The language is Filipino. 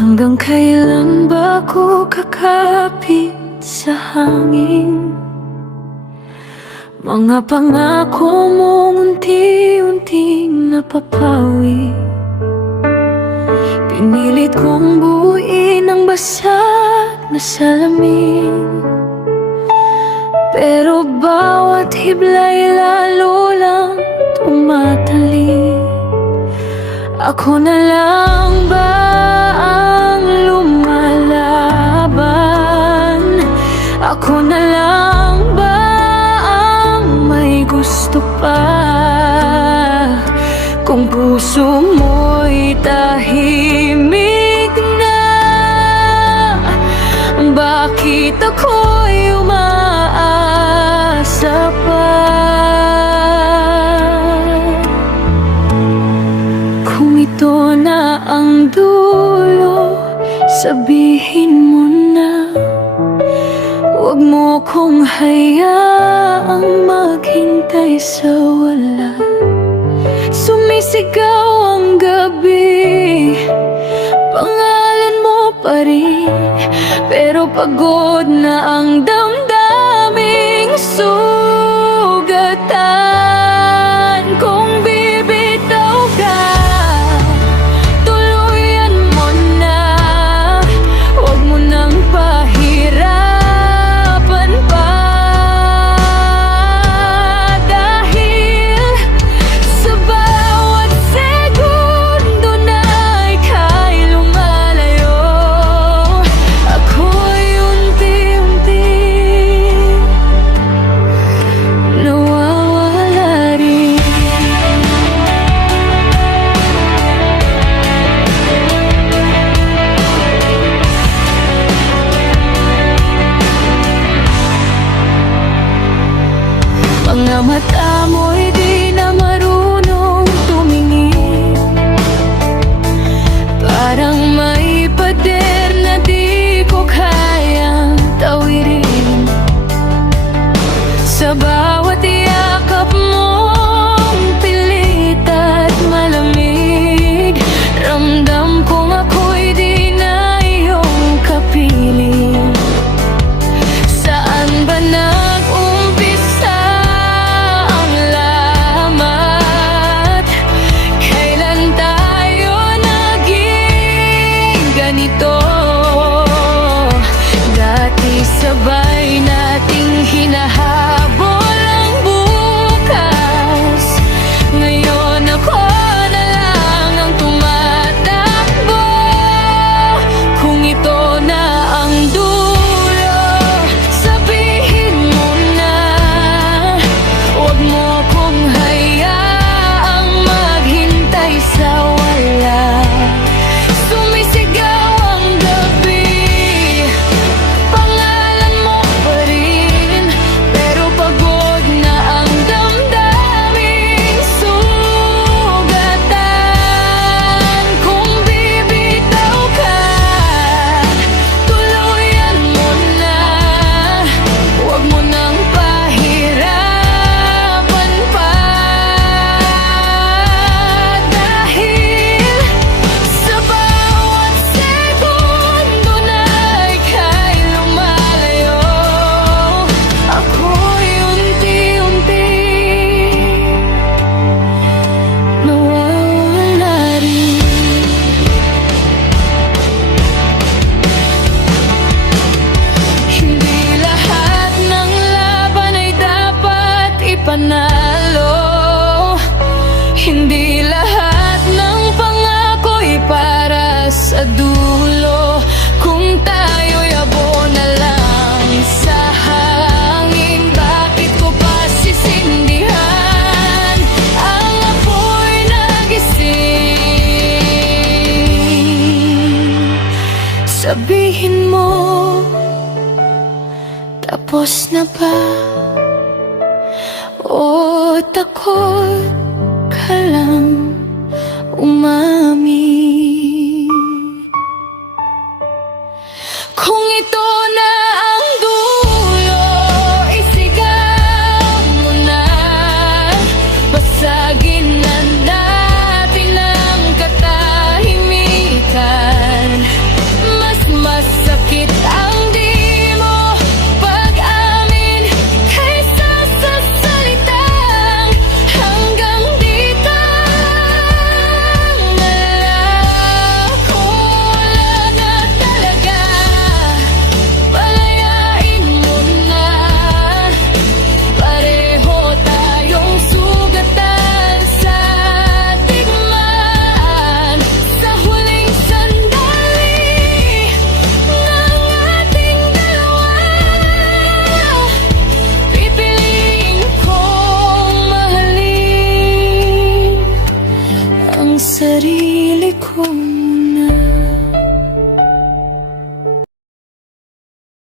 Hanggang kailan ba ako kakapit sa hangin? Mga pangako mong unti-unting napapawi. Pinilit kong buuin ang basag na salamin, pero bawat hibla'y lalo lang tumatali. Ako na lang ba ang lumalaban? Ako na lang ba ang may gusto pa? Kung puso mo'y tahimik na, bakit ako'y umaasa pa? Kung ito na ang dulo, sabihin mo na. Huwag mo kong hayaang maghintay sa wala. Sumisigaw ang gabi, pangalan mo pa rin, pero pagod na ang damdaming sugatan. Kung bibitaw ka, tuluyan mo na. Huwag mo nang pahirapan pa, dahil sa bawat segundo na ika'y lumalayo. Ako'y unti-unti nawawala rin. Mga mata mo'y di na marunong tumingin, parang may pader na di ko kayang tawirin. Sa bawat yakap mong pilit at malamig, ramdam kong ako'y di na iyong kapiling. Saan ba nag-umpisa ang lamat? Kailan tayo naging ganito? Dati sabay nating hinahabol ang bukas, ngayon ako na lang ang tumatakbo. Kung ito na ang dulo, sabihin mo na. Huwag mo kong hayaang maghintay sa wala. Sumisigaw ang gabi, pangalan mo pa rin, pero pagod na ang damdaming sugatan. Kung bibitaw ka, tuluyan mo na. Huwag mo nang pahirapan pa, dahil sa bawat segundo na ika'y lumalayo. Ako'y unti-unti nawawala rin. Hindi lahat ng laban ay dapat ipanalo. Hindi lahat ng pangako'y para sa dulo. Kung tayo'y abo na lang sa hangin, bakit ko pa sisindihan ang apoy nagising? Sabihin mo, tapos na ba? O takot ka lang umasa?